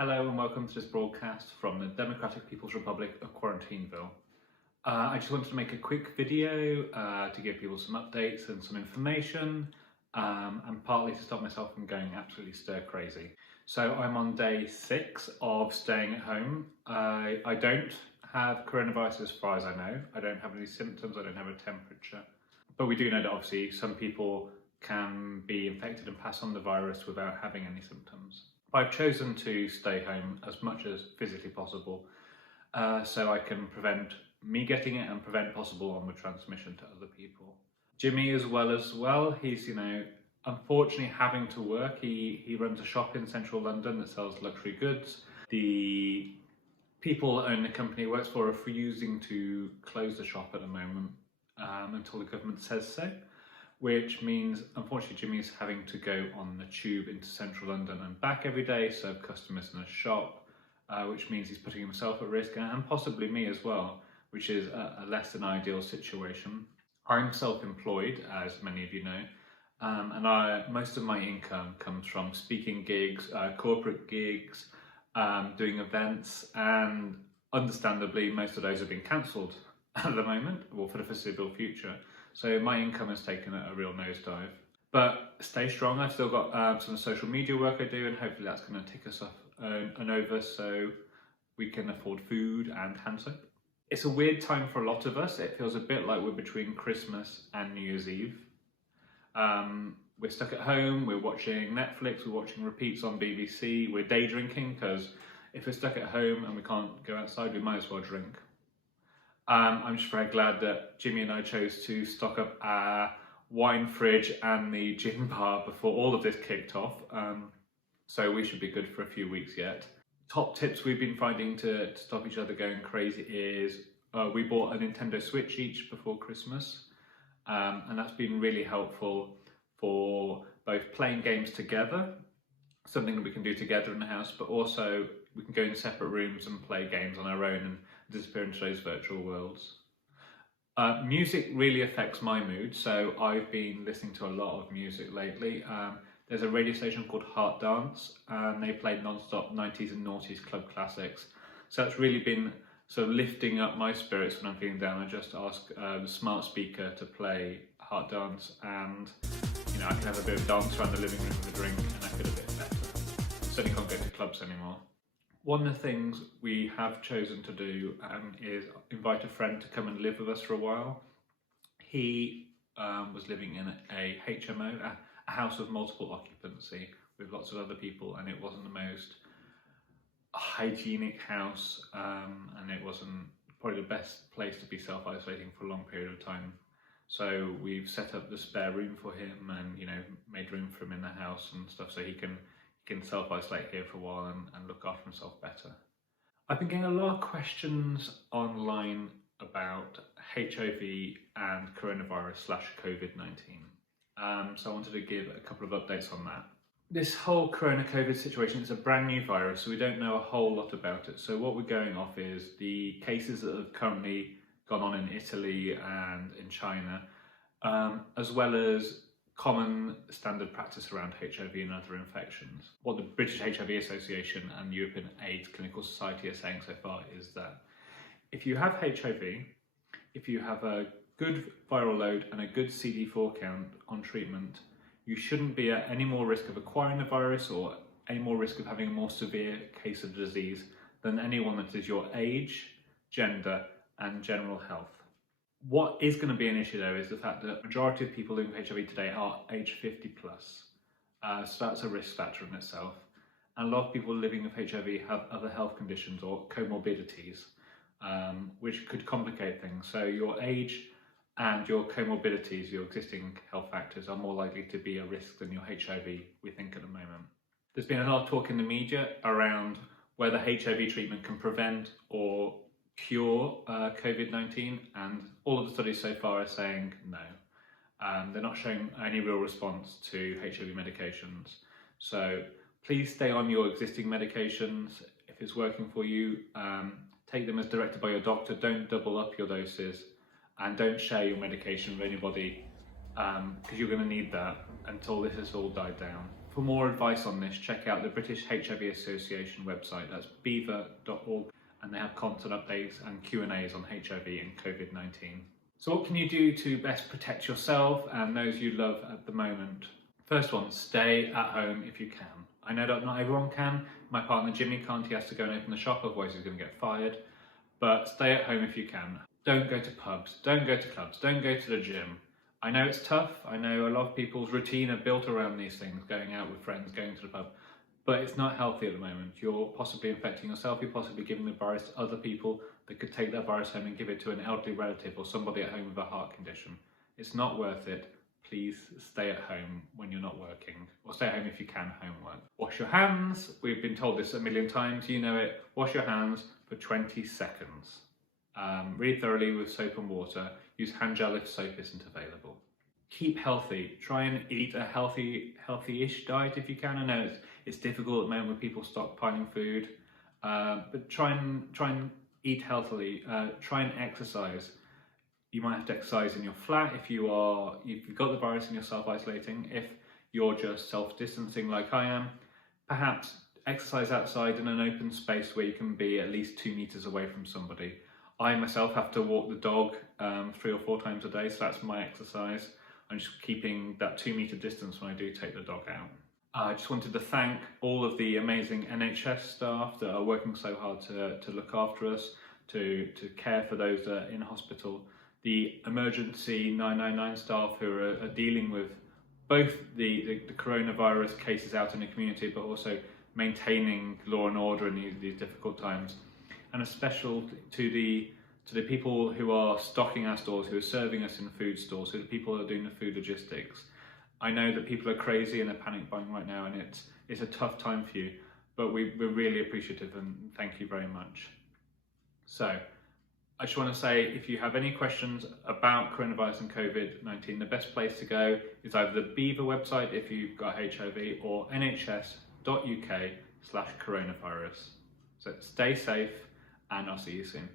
Hello and welcome to this broadcast from the Democratic People's Republic of Quarantineville. I just wanted to make a quick video to give people some updates and some information and partly to stop myself from going absolutely stir crazy. So I'm on day 6 of staying at home. I don't have coronavirus as far as I know. I don't have any symptoms, I don't have a temperature. But we do know that obviously some people can be infected and pass on the virus without having any symptoms. I've chosen to stay home as much as physically possible so I can prevent me getting it and prevent possible onward transmission to other people. Jimmy as well, he's unfortunately having to work. He runs a shop in central London that sells luxury goods. The people that own the company he works for are refusing to close the shop at the moment until the government says so. Which means, unfortunately, Jimmy's having to go on the tube into central London and back every day, serve customers in a shop, which means he's putting himself at risk and possibly me as well, which is a less than ideal situation. I'm self-employed, as many of you know, and most of my income comes from speaking gigs, corporate gigs, doing events, and understandably, most of those have been cancelled at the moment, or for the foreseeable future. So my income has taken a real nosedive. But stay strong, I've still got some social media work I do, and hopefully that's going to tick us off and over so we can afford food and hand soap. It's a weird time for a lot of us. It feels a bit like we're between Christmas and New Year's Eve. We're stuck at home, we're watching Netflix, we're watching repeats on BBC, we're day drinking because if we're stuck at home and we can't go outside, we might as well drink. I'm just very glad that Jimmy and I chose to stock up our wine fridge and the gin bar before all of this kicked off. So we should be good for a few weeks yet. Top tips we've been finding to stop each other going crazy is we bought a Nintendo Switch each before Christmas. And that's been really helpful for both playing games together, something that we can do together in the house, but also we can go in separate rooms and play games on our own and disappear into those virtual worlds. Music really affects my mood, so I've been listening to a lot of music lately. There's a radio station called Heart Dance, and they play non-stop 90s and noughties club classics. So that's really been sort of lifting up my spirits when I'm feeling down. I just ask the smart speaker to play Heart Dance, and I can have a bit of dance around the living room with a drink, and I feel a bit better. Certainly can't go to clubs anymore. One of the things we have chosen to do is invite a friend to come and live with us for a while. He was living in a HMO, a house of multiple occupancy with lots of other people, and it wasn't the most hygienic house, and it wasn't probably the best place to be self-isolating for a long period of time. So we've set up the spare room for him and made room for him in the house and stuff so he can self-isolate here for a while and look after himself better. I've been getting a lot of questions online about HIV and coronavirus / COVID-19. So I wanted to give a couple of updates on that. This whole COVID situation is a brand new virus, so we don't know a whole lot about it. So what we're going off is the cases that have currently gone on in Italy and in China, as well as common standard practice around HIV and other infections. What the British HIV Association and European AIDS Clinical Society are saying so far is that if you have HIV, if you have a good viral load and a good CD4 count on treatment, you shouldn't be at any more risk of acquiring the virus or any more risk of having a more severe case of disease than anyone that is your age, gender, and general health. What is going to be an issue though is the fact that the majority of people living with HIV today are age 50 plus. So that's a risk factor in itself. And a lot of people living with HIV have other health conditions or comorbidities, which could complicate things. So your age and your comorbidities, your existing health factors, are more likely to be a risk than your HIV, we think at the moment. There's been a lot of talk in the media around whether HIV treatment can prevent or cure COVID-19, and all of the studies so far are saying no. They're not showing any real response to HIV medications. So please stay on your existing medications. If it's working for you, take them as directed by your doctor. Don't double up your doses, and don't share your medication with anybody because you're going to need that until this has all died down. For more advice on this, check out the British HIV Association website, that's beaver.org, and they have constant updates and Q&As on HIV and COVID-19. So what can you do to best protect yourself and those you love at the moment? First one, stay at home if you can. I know that not everyone can. My partner Jimmy can't, he has to go and open the shop, otherwise he's going to get fired. But stay at home if you can. Don't go to pubs, don't go to clubs, don't go to the gym. I know it's tough, I know a lot of people's routine are built around these things, going out with friends, going to the pub, but it's not healthy at the moment. You're possibly infecting yourself, you're possibly giving the virus to other people that could take that virus home and give it to an elderly relative or somebody at home with a heart condition. It's not worth it. Please stay at home when you're not working, or stay at home if you can homework. Wash your hands, we've been told this a million times, you know it. Wash your hands for 20 seconds. Really thoroughly with soap and water. Use hand gel if soap isn't available. Keep healthy. Try and eat a healthy-ish diet if you can. I know it's difficult at the moment when people stockpiling food, but try and eat healthily. Try and exercise. You might have to exercise in your flat if you've got the virus and you're self-isolating. If you're just self-distancing like I am, perhaps exercise outside in an open space where you can be at least 2 meters away from somebody. I myself have to walk the dog 3 or 4 times a day, so that's my exercise. I'm just keeping that 2 meter distance when I do take the dog out. I just wanted to thank all of the amazing NHS staff that are working so hard to look after us, to care for those that are in hospital. The emergency 999 staff who are dealing with both the coronavirus cases out in the community, but also maintaining law and order in these difficult times. And a special to the people who are stocking our stores, who are serving us in food stores, who are the people who are doing the food logistics. I know that people are crazy and they're panic buying right now, and it's a tough time for you, but we're really appreciative and thank you very much. So I just want to say, if you have any questions about coronavirus and COVID-19, the best place to go is either the Beaver website if you've got HIV, or nhs.uk/coronavirus. So stay safe, and I'll see you soon.